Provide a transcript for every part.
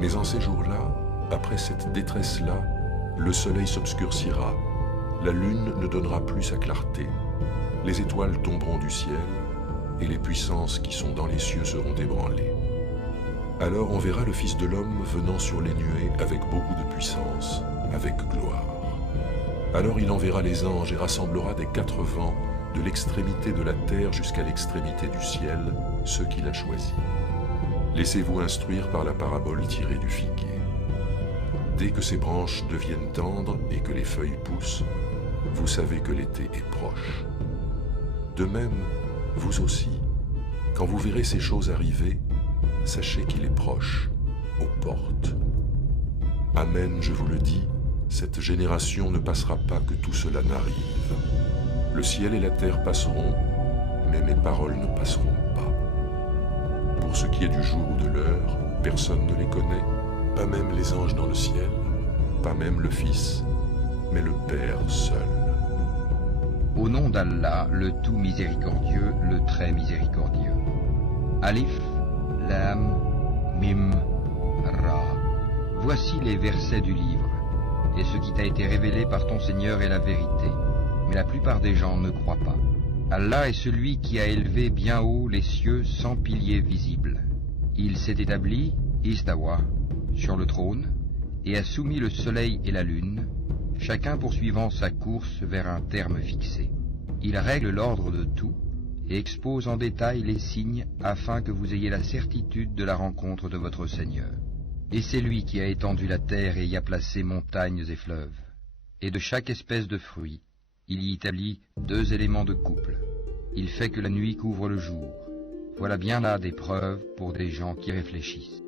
Mais en ces jours-là, après cette détresse-là, le soleil s'obscurcira, la lune ne donnera plus sa clarté, les étoiles tomberont du ciel, et les puissances qui sont dans les cieux seront ébranlées. Alors on verra le Fils de l'homme venant sur les nuées avec beaucoup de puissance, avec gloire. Alors il enverra les anges et rassemblera des quatre vents, de l'extrémité de la terre jusqu'à l'extrémité du ciel, ceux qu'il a choisis. Laissez-vous instruire par la parabole tirée du figuier. Dès que ses branches deviennent tendres et que les feuilles poussent, vous savez que l'été est proche. De même, vous aussi, quand vous verrez ces choses arriver, sachez qu'il est proche, aux portes. Amen, je vous le dis, cette génération ne passera pas que tout cela n'arrive. Le ciel et la terre passeront, mais mes paroles ne passeront pas. Pour ce qui est du jour ou de l'heure, personne ne les connaît, pas même les anges dans le ciel, pas même le Fils, mais le Père seul. Au nom d'Allah, le tout miséricordieux, le très miséricordieux. Alif, Lam, Mim, Ra. Voici les versets du livre. Et ce qui t'a été révélé par ton Seigneur est la vérité. Mais la plupart des gens ne croient pas. Allah est celui qui a élevé bien haut les cieux sans piliers visibles. Il s'est établi, Istawa, sur le trône, et a soumis le soleil et la lune, chacun poursuivant sa course vers un terme fixé. Il règle l'ordre de tout et expose en détail les signes afin que vous ayez la certitude de la rencontre de votre Seigneur. Et c'est lui qui a étendu la terre et y a placé montagnes et fleuves. Et de chaque espèce de fruit, il y établit deux éléments de couple. Il fait que la nuit couvre le jour. Voilà bien là des preuves pour des gens qui réfléchissent.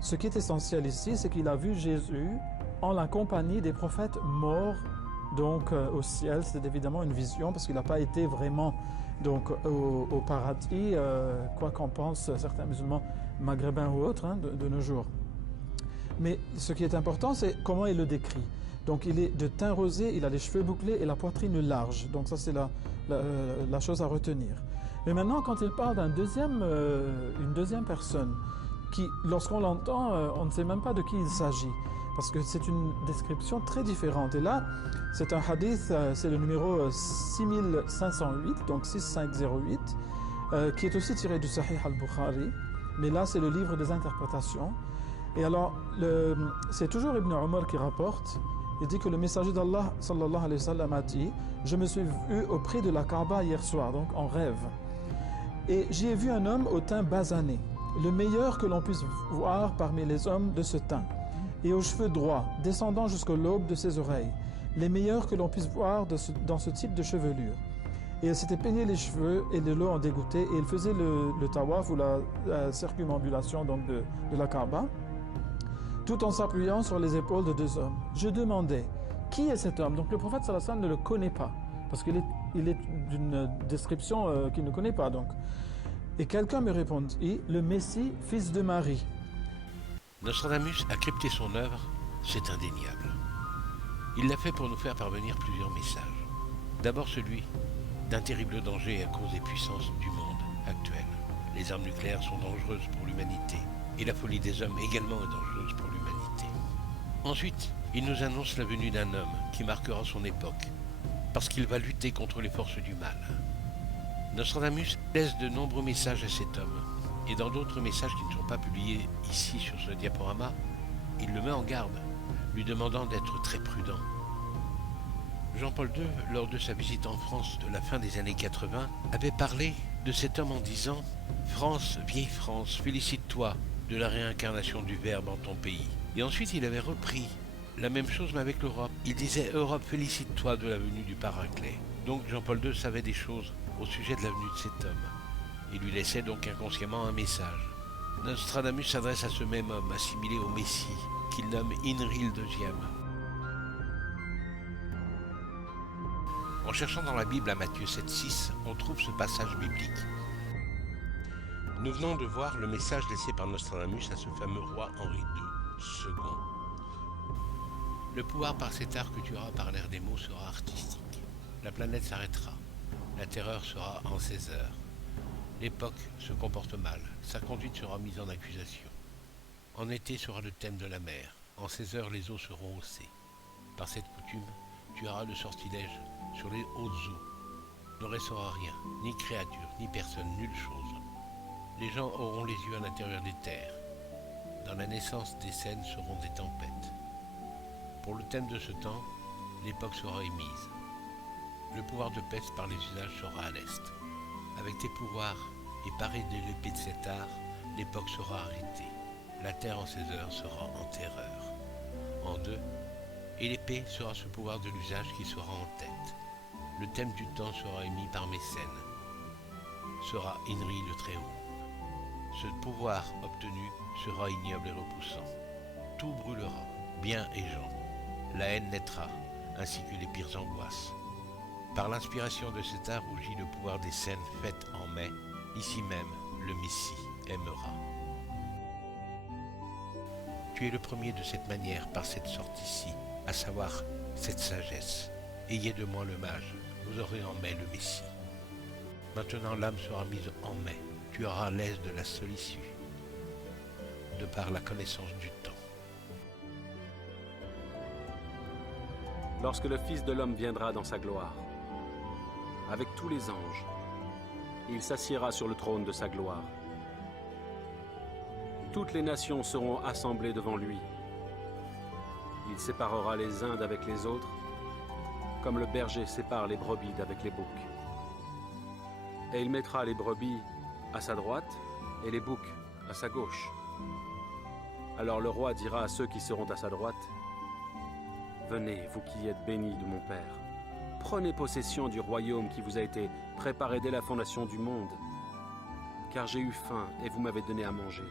Ce qui est essentiel ici, c'est qu'il a vu Jésus en la compagnie des prophètes morts donc au ciel. C'est évidemment une vision parce qu'il n'a pas été vraiment donc, au paradis, quoi qu'en pensent certains musulmans maghrébins ou autres de nos jours. Mais ce qui est important, c'est comment il le décrit. Donc il est de teint rosé, il a les cheveux bouclés et la poitrine large. Donc ça c'est la chose à retenir. Mais maintenant, quand il parle une deuxième personne, qui, lorsqu'on l'entend, on ne sait même pas de qui il s'agit, parce que c'est une description très différente. Et là, c'est un hadith, c'est le numéro 6508, donc 6508, qui est aussi tiré du Sahih al-Bukhari, mais là, c'est le livre des interprétations. Et alors, c'est toujours Ibn Omar qui rapporte. Il dit que le messager d'Allah, sallallahu alayhi wa sallam, a dit « Je me suis vu auprès de la Kaaba hier soir, donc en rêve. Et j'y ai vu un homme au teint basané, le meilleur que l'on puisse voir parmi les hommes de ce teint, et aux cheveux droits, descendant jusqu'au lobe de ses oreilles, les meilleurs que l'on puisse voir dans ce type de chevelure. Et il s'était peigné les cheveux et le lot en dégoûté, et il faisait le tawaf ou la circumambulation donc de la Kaaba, tout en s'appuyant sur les épaules de deux hommes. Je demandais, qui est cet homme? Donc le prophète sallallahu alayhi wa sallam ne le connaît pas, parce qu'il est d'une description qu'il ne connaît pas. Donc. Et quelqu'un me répondit, le Messie, fils de Marie. Nostradamus a crypté son œuvre, c'est indéniable. Il l'a fait pour nous faire parvenir plusieurs messages. D'abord celui d'un terrible danger à cause des puissances du monde actuel. Les armes nucléaires sont dangereuses pour l'humanité, et la folie des hommes également est dangereuse pour l'humanité. Ensuite, il nous annonce la venue d'un homme qui marquera son époque, parce qu'il va lutter contre les forces du mal. Nostradamus laisse de nombreux messages à cet homme, et dans d'autres messages qui ne sont pas publiés ici sur ce diaporama, il le met en garde, lui demandant d'être très prudent. Jean-Paul II, lors de sa visite en France de la fin des années 80, avait parlé de cet homme en disant « France, vieille France, félicite-toi de la réincarnation du Verbe en ton pays ». Et ensuite il avait repris la même chose mais avec l'Europe. Il disait « Europe, félicite-toi de la venue du Paraclet ». Donc Jean-Paul II savait des choses au sujet de la venue de cet homme. Il lui laissait donc inconsciemment un message. Nostradamus s'adresse à ce même homme, assimilé au Messie, qu'il nomme Inri le deuxième. En cherchant dans la Bible à Matthieu 7,6, on trouve ce passage biblique. Nous venons de voir le message laissé par Nostradamus à ce fameux roi Henri II. Le pouvoir par cet art que tu auras par l'air des mots sera artistique. La planète s'arrêtera. La terreur sera en 16 heures. L'époque se comporte mal. Sa conduite sera mise en accusation. En été sera le thème de la mer. En 16 heures, les eaux seront haussées. Par cette coutume, tu auras le sortilège sur les hautes eaux. Ne restera rien, ni créature, ni personne, nulle chose. Les gens auront les yeux à l'intérieur des terres. Dans la naissance des scènes seront des tempêtes. Pour le thème de ce temps, l'époque sera émise. Le pouvoir de peste par les usages sera à l'est. Avec tes pouvoirs et paré de l'épée de cet art, l'époque sera arrêtée. La terre en 16 heures sera en terreur. En 2, et l'épée sera ce pouvoir de l'usage qui sera en tête. Le thème du temps sera émis par Mécène. Sera Inri le Très-Haut. Ce pouvoir obtenu sera ignoble et repoussant. Tout brûlera, bien et gens. La haine naîtra, ainsi que les pires angoisses. Par l'inspiration de cet art rougit le pouvoir des scènes faites en mai. Ici même, le Messie aimera. Tu es le premier de cette manière, par cette sorte ici, à savoir cette sagesse. Ayez de moi le mage, vous aurez en mai le Messie. Maintenant l'âme sera mise en mai, tu auras l'aise de la seule issue, de par la connaissance du temps. Lorsque le Fils de l'homme viendra dans sa gloire, avec tous les anges, il s'assiera sur le trône de sa gloire. Toutes les nations seront assemblées devant lui. Il séparera les uns d'avec les autres, comme le berger sépare les brebis d'avec les boucs. Et il mettra les brebis à sa droite et les boucs à sa gauche. Alors le roi dira à ceux qui seront à sa droite, « Venez, vous qui êtes bénis de mon Père, prenez possession du royaume qui vous a été préparé dès la fondation du monde, car j'ai eu faim et vous m'avez donné à manger.